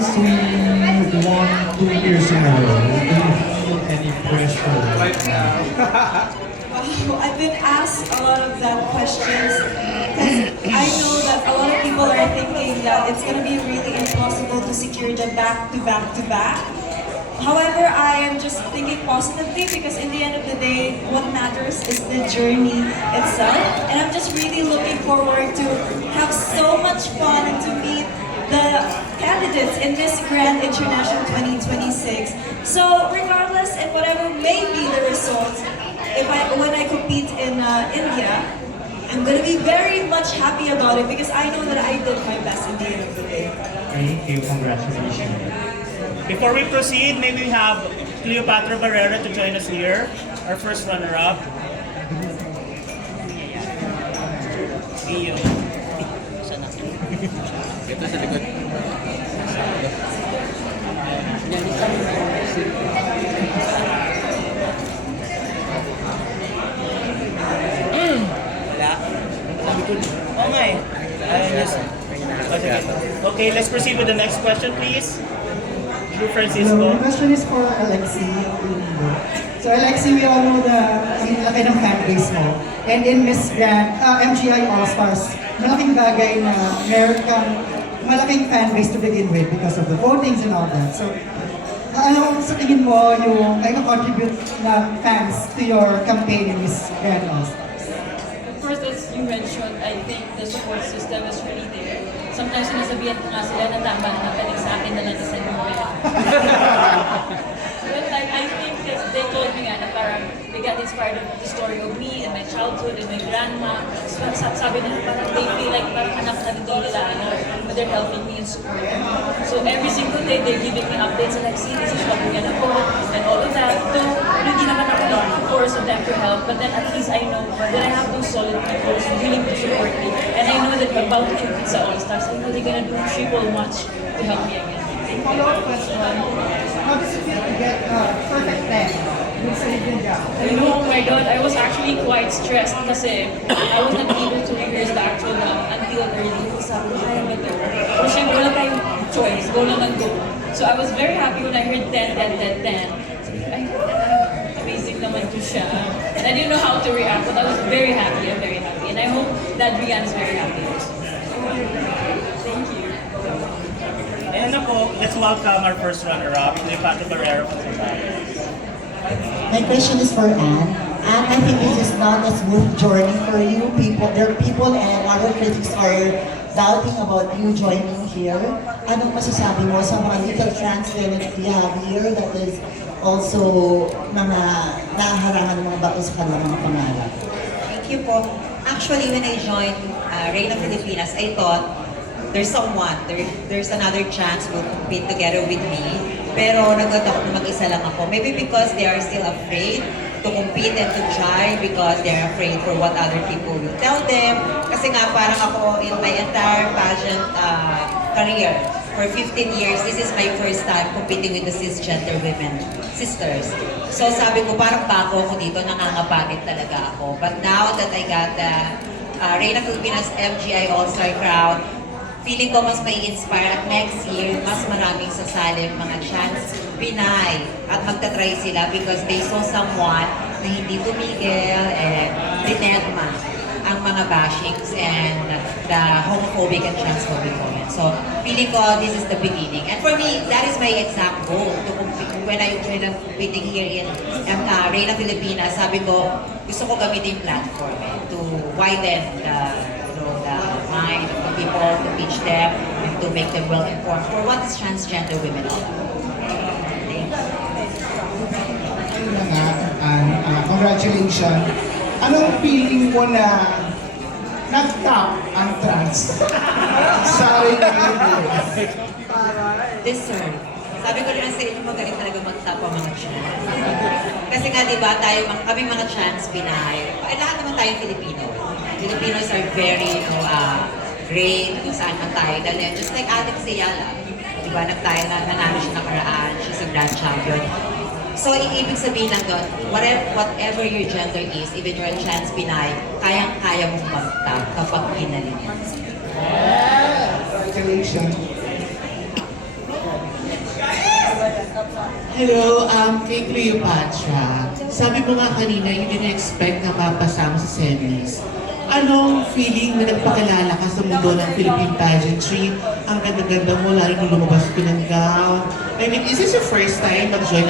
since we won 2 years in a row, do you feel any pressure right now? Oh, I've been asked a lot of that questions because I know that a lot of people are thinking that it's going to be really impossible to secure the back-to-back-to-back. However, I am just thinking positively because in the end of the day, what matters is the journey itself. And I'm just really looking forward to have so much fun and to meet the candidates in Miss Grand International 2026. So regardless and whatever may be the results, when I compete in India, I'm gonna be very much happy about it because I know that I did my best in the end of the day. Thank you, congratulations. Before we proceed, may we have Cleopatra Barrera to join us here, our first runner-up. Iyo. Ito sa likod. Wala. Oo nga eh. Okay, let's proceed with the next question, please. Blue Francisco. Hello, the question is for Alexi. So Alexi, we all know ang laki ng fan base mo. And in Miss Grand, MGI All-Stars, malaking bagay na meron kang malaking fan base to begin with because of the votings and all that. So, ano sa tingin mo yung ay contribute na fans to your campaign in Miss Grand All-Stars? First, as you mentioned, I think the support system is really there. Sometimes sinasabihan ko nga sila na tama na natin sa akin na lang isa yung But like, I think that they told me nga na parang they got inspired of the story of me and my childhood and my grandma. So, sabi nila parang they feel like parang anak na din nila, but they're helping me and supporting me. So every single day they're giving me updates and like, see, this is what we're gonna vote and all of that. Though hindi naman ako looking for some them to help, but then at least I know that I have those solid people who really do support me. And I know that about to compete sa All-Stars, I know they're gonna do triple much to help me again. Follow-up question, how does it feel to get perfect 10 with Celine Dion? Oh my God, I was actually quite stressed kasi I was not able to rehearse the actual until early. Sabi ko, kaya ba ito? Pero syempre wala tayong choice, go lang and go. So I was very happy when I heard 10, 10, 10, 10. Sabi ko, ay, amazing naman to siya. And I didn't know how to react, but I was very happy. And I hope that Brianna is very happy also. Thank you. And po, let's welcome our first runner-up, Cleopatra Barrera from Zambales. My question is for Anne. Anne, I think this is not a smooth journey for you. There are people and other critics are doubting about you joining here. Anong masasabi mo sa mga little transgender we have here that is also mga nahaharangan ng mga bato sa kanilang mga pangarap? Thank you po. Actually, when I joined Reina Filipinas, I thought there's another chance we'll compete together with me. Pero nagtatak na mag-isa lang ako. Maybe because they are still afraid to compete and to try because they're afraid for what other people will tell them. Kasi nga parang ako in my entire pageant career, for 15 years, this is my first time competing with the cisgender women, sisters. So sabi ko, parang bago ako dito, nangangapatin talaga ako. But now that I got the Reina Filipinas MGI All-Star crown, feeling ko mas may inspire at next year, mas maraming sasali mga chance Pinay at magta-try sila because they saw someone na hindi tumigil and dinedma ang mga bashings and the homophobic and transphobic comments. So, feeling ko this is the beginning. And for me, that is my exact goal to compete. When I'm competing here in Reina Filipinas, sabi ko, gusto ko gamitin yung platform to widen the mind of the people, to teach them, and to make them well-informed for what is transgender women all about. Congratulations. Anong feeling mo na nag-top ang trans sa Deserve. Sabi ko rin sa inyo, magaling talaga mag-top ang mga trans. Kasi nga, di ba, kami mga trans Pinay, lahat naman tayong Filipino. Filipinos are very, great kung saan man tayo. Dahil just like Alex Ayala, di ba, nanalo siya nakaraan, she's a grand champion. So, ibig sabihin lang doon, whatever your gender is, even you're a trans Pinay, kayang-kaya mong mag-top kapag pinalinian. Congratulations. Hello, kay Cleopatra. Sabi mo nga kanina, you didn't expect na mapasama sa semis. Anong feeling na nagpakilala ka sa mundo ng Philippine pageantry? Ang ganda-ganda mo, lalo nung lumabas ko ng gown. I mean, is this your first time mag-join